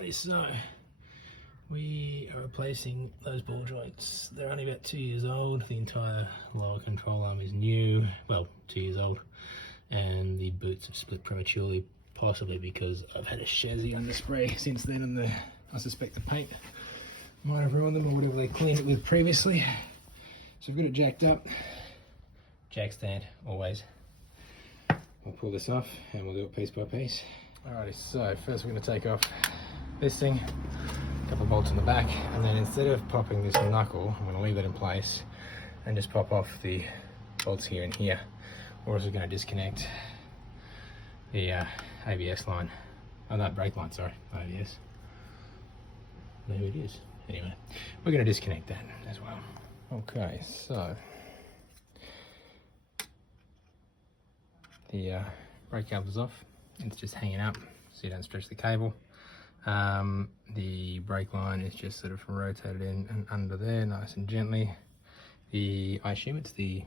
Alrighty, so we are replacing those ball joints. They're only about 2 years old. The entire lower control arm is new, well, 2 years old, and the boots have split prematurely, possibly because I've had a chassis under spray since then, and I suspect the paint might have ruined them or whatever they cleaned it with previously. So I've got it jacked up. Jack stand, always. I'll pull this off and we'll do it piece by piece. Alrighty, so first we're going to take off this thing, a couple of bolts in the back, and then instead of popping this knuckle, I'm going to leave it in place and just pop off the bolts here and here. We're also going to disconnect the ABS line, oh no, brake line, sorry, ABS. Maybe it is. Anyway, we're going to disconnect that as well. Okay, so the brake cover's off. It's just hanging up so you don't stretch the cable. The brake line is just sort of rotated in and under there nice and gently. I assume it's the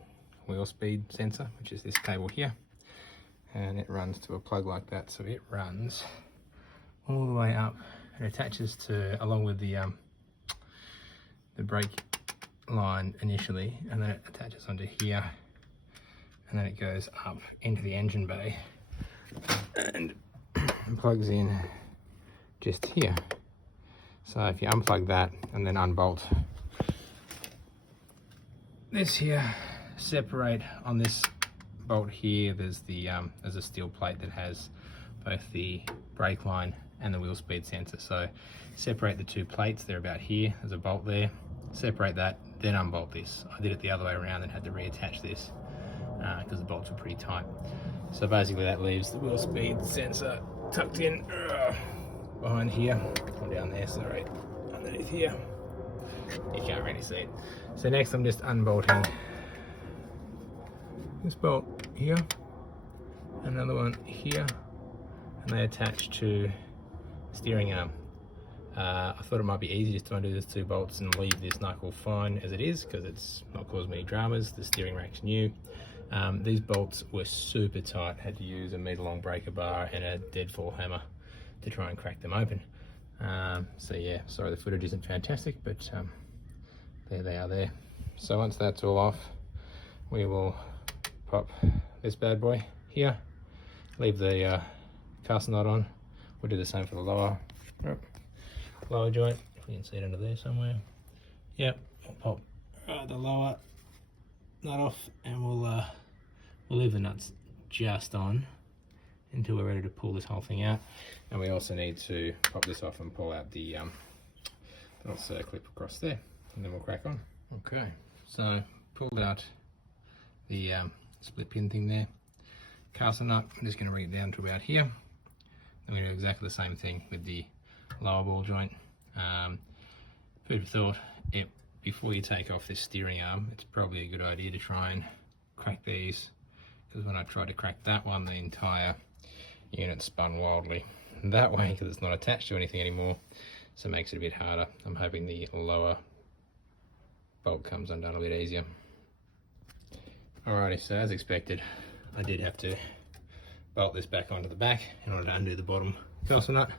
wheel speed sensor, which is this cable here, and it runs to a plug like that, so it runs all the way up and attaches to, along with the brake line initially, and then it attaches onto here, and then it goes up into the engine bay and plugs in just here. So if you unplug that and then unbolt this here, separate on this bolt here, there's a steel plate that has both the brake line and the wheel speed sensor. So separate the two plates, they're about here, there's a bolt there, separate that, then unbolt this. I did it the other way around and had to reattach this because the bolts were pretty tight. So basically that leaves the wheel speed sensor tucked in behind here, or down there, sorry, underneath here. You can't really see it. So next I'm just unbolting this bolt here, another one here, and they attach to the steering arm. I thought it might be easy just to undo these two bolts and leave this knuckle fine as it is, because it's not caused many dramas. The steering rack's new. These bolts were super tight, had to use a meter-long breaker bar and a deadfall hammer to try and crack them open. So yeah, sorry the footage isn't fantastic, but there they are there. So once that's all off, we will pop this bad boy here, leave the cast nut on. We'll do the same for the lower joint, if we can see it under there somewhere. Yep, we'll pop the lower nut off, and we'll leave the nuts just on until we're ready to pull this whole thing out. And we also need to pop this off and pull out the little circlip across there, and then we'll crack on. Okay, so pulled out the split pin thing there. Caster nut, I'm just going to bring it down to about here. I'm going to do exactly the same thing with the lower ball joint. Food for thought, before you take off this steering arm, it's probably a good idea to try and crack these, because when I tried to crack that one, the entire unit spun wildly that way because it's not attached to anything anymore, so it makes it a bit harder. I'm hoping the lower bolt comes undone a bit easier. Alrighty, so as expected, I did have to bolt this back onto the back in order to undo the bottom caster nut,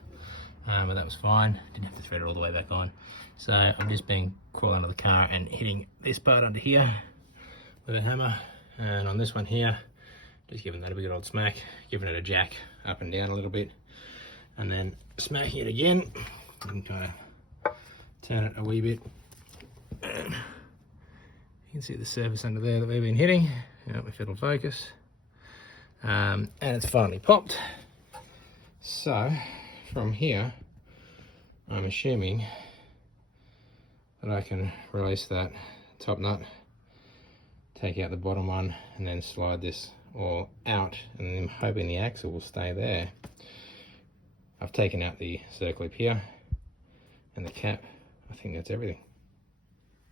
but that was fine. Didn't have to thread it all the way back on. So I'm just being cool under the car and hitting this part under here with a hammer, and on this one here, just giving that a big old smack, giving it a jack up and down a little bit, and then smacking it again and kind of turn it a wee bit. And you can see the surface under there that we've been hitting. If it'll focus. And it's finally popped. So from here, I'm assuming that I can release that top nut, take out the bottom one, and then slide this all out, and I'm hoping the axle will stay there. I've taken out the circlip here and the cap. I think that's everything.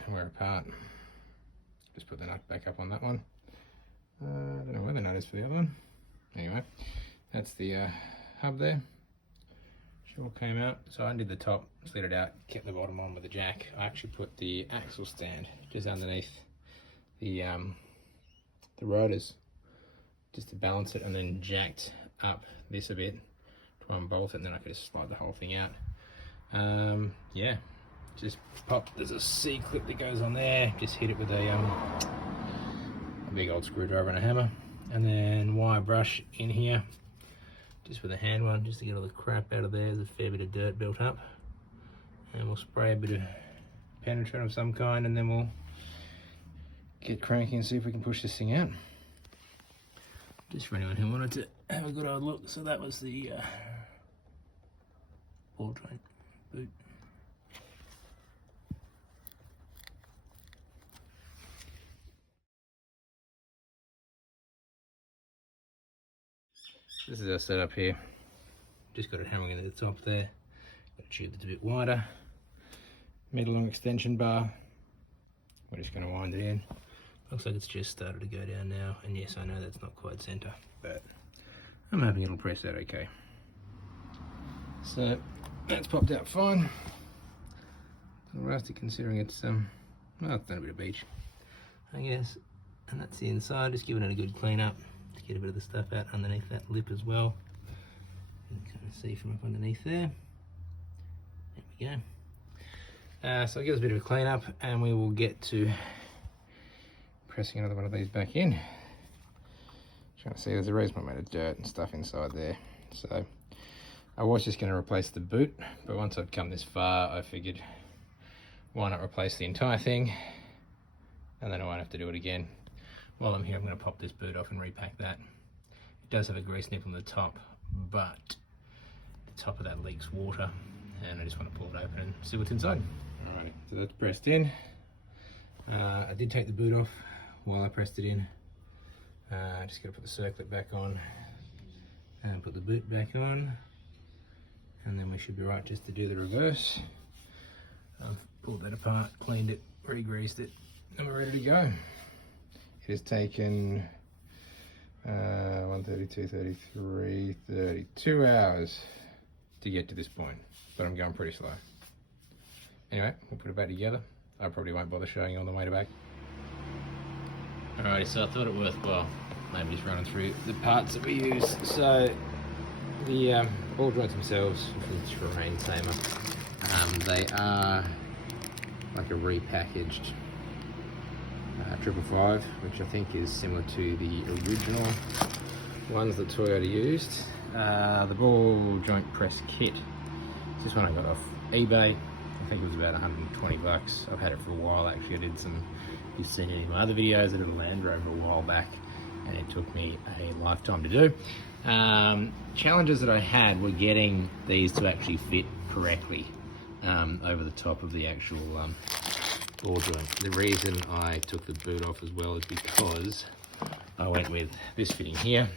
And we're apart. Just put the nut back up on that one. I don't know where the nut is for the other one. Anyway, that's the hub there. It all came out. So I undid the top, slid it out, kept the bottom on with the jack. I actually put the axle stand just underneath the rotors, just to balance it, and then jacked up this a bit to unbolt it, and then I could just slide the whole thing out. Yeah, just pop, there's a C-clip that goes on there, just hit it with a big old screwdriver and a hammer, and then wire brush in here, just with a hand one, just to get all the crap out of there. There's a fair bit of dirt built up, and we'll spray a bit of penetrant of some kind, and then we'll get cranking and see if we can push this thing out. Just for anyone who wanted to have a good old look, so that was the ball joint boot. This is our setup here. Just got it hammering into the top there. Got a tube that's a bit wider. Metal long extension bar. We're just going to wind it in. Looks like it's just started to go down now. And yes, I know that's not quite centre, but I'm hoping it'll press out okay. So that's popped out fine. A little rusty considering it's well, it's done a bit of beach, I guess. And that's the inside. Just giving it a good clean up to get a bit of the stuff out underneath that lip as well. You can kind of see from up underneath there. There we go. So I'll give us a bit of a clean up, and we will get to pressing another one of these back in. Trying to see, there's a reasonable amount of dirt and stuff inside there. So I was just going to replace the boot, but once I've come this far, I figured why not replace the entire thing, and then I won't have to do it again. While I'm here, I'm going to pop this boot off and repack that. It does have a grease nip on the top, but the top of that leaks water, and I just want to pull it open and see what's inside. Alright, so that's pressed in. I did take the boot off while I pressed it in. Just got to put the circlip back on and put the boot back on, and then we should be right just to do the reverse. I've pulled that apart, cleaned it, re-greased it, and we're ready to go. It has taken 1:32, 33, 32 hours to get to this point, but I'm going pretty slow. Anyway, we'll put it back together. I probably won't bother showing you on the way back. Alrighty, so I thought it worthwhile maybe just running through the parts that we use. So the ball joints themselves, for the terrain samer, they are like a repackaged 555, which I think is similar to the original ones that Toyota used. The ball joint press kit, this one I got off eBay. I think it was about 120 bucks. I've had it for a while actually. I did some, if you've seen any of my other videos, I did a Landcruiser a while back, and it took me a lifetime to do. Challenges that I had were getting these to actually fit correctly over the top of the actual ball joint. The reason I took the boot off as well is because I went with this fitting here,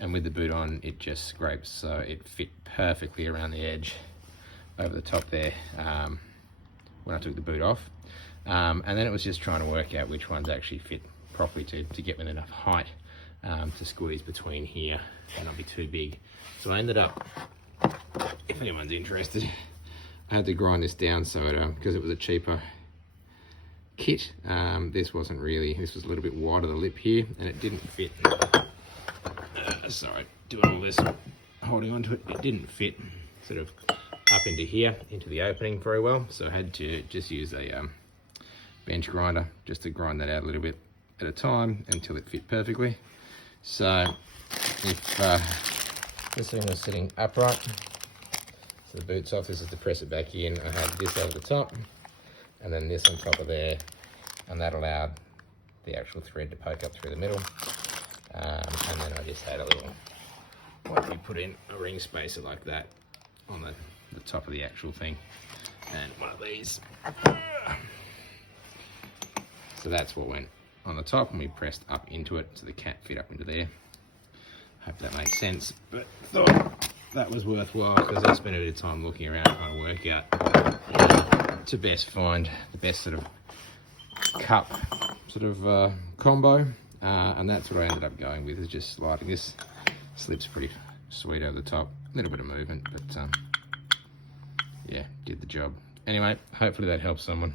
and with the boot on it just scrapes, so it fit perfectly around the edge over the top there when I took the boot off. And then it was just trying to work out which ones actually fit properly to get with enough height to squeeze between here and not be too big. So I ended up, if anyone's interested, I had to grind this down so it, because it was a cheaper kit, this wasn't really, this was a little bit wider the lip here, and it didn't fit. Sorry, doing all this, holding onto it, it didn't fit sort of up into here, into the opening very well, so I had to just use a bench grinder just to grind that out a little bit at a time until it fit perfectly. So if this thing was sitting upright, so the boot's off, this is to press it back in. I had this over the top, and then this on top of there, and that allowed the actual thread to poke up through the middle. And then I just had a little, what you put in, a ring spacer like that on the top of the actual thing, and one of these. So that's what went on the top, and we pressed up into it so the cat fit up into there. Hope that makes sense, but thought that was worthwhile because I spent a bit of time looking around trying to work out to best find the best sort of cup sort of combo, and that's what I ended up going with, is just sliding this. Slips pretty sweet over the top, a little bit of movement, but yeah, did the job. Anyway, hopefully that helps someone.